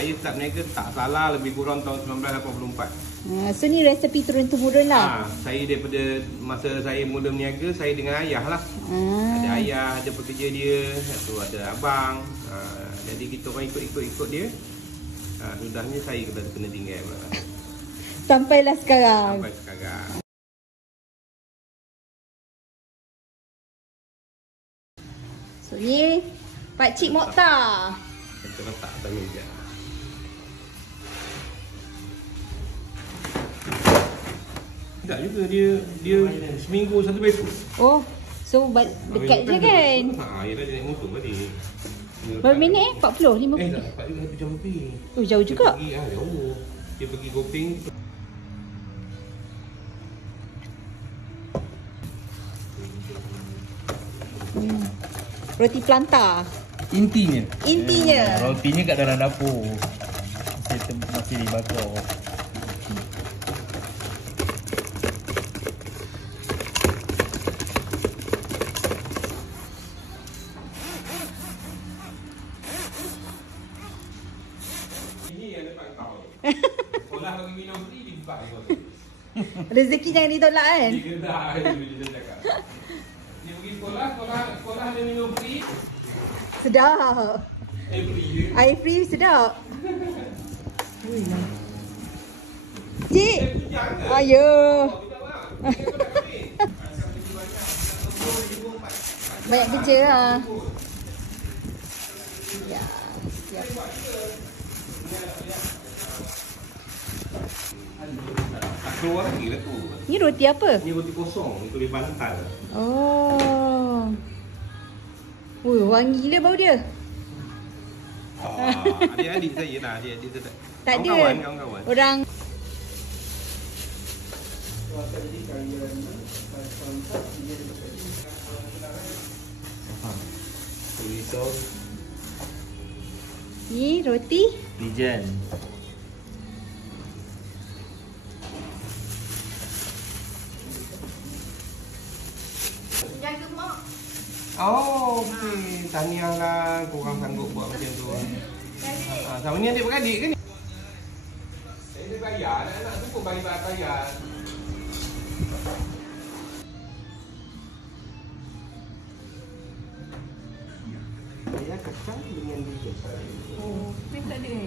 Saya start berniaga tak salah lebih kurang tahun 1984. So ni resepi turun-temurun lah. Saya daripada masa saya mula berniaga, saya dengan ayah lah. Ada ayah, ada pekerja dia, tu ada abang. Jadi kita orang ikut dia. Sudahnya saya kena tinggal pula. Sampailah sekarang. Sampai sekarang. So ni Pakcik Mokhtar. Kita letak atas meja. Tak juga dia seminggu satu beg. Oh, so dekat je kan? Ya dah dia naik motor balik. Berapa minit 40? 50 minit? Tak, 1 jam lebih. Oh, jauh juga. Dia pergi, jauh. Dia pergi Gopeng. Roti planta. Intinya. Rotinya kat dalam dapur. Masih dibakar. Sekolah bagi minum free dibuka. Rezeki jangan ditolak kan? Dia kena dia cakap. Dia pergi sekolah ada minum free. Sedap. Air free sedap. Cik. Ayo. Banyak kerja lah. Ya, siap. Tak keluar lagi lah tu. Ni roti apa? Ni roti kosong, itu dia bantal. Oh. Wangi gila bau dia. Adik-adik saya lah, adik-adik saya. Tak ada. Kawan-kawan. Orang ni roti Pigeon. Oh, okey. Tahniah lah korang sanggup buat macam tu. Sama ni adik-beradik ke ni? Dia bayar, anak-anak tu pun bayar. Saya kacang dengan biji. oh, tak ada.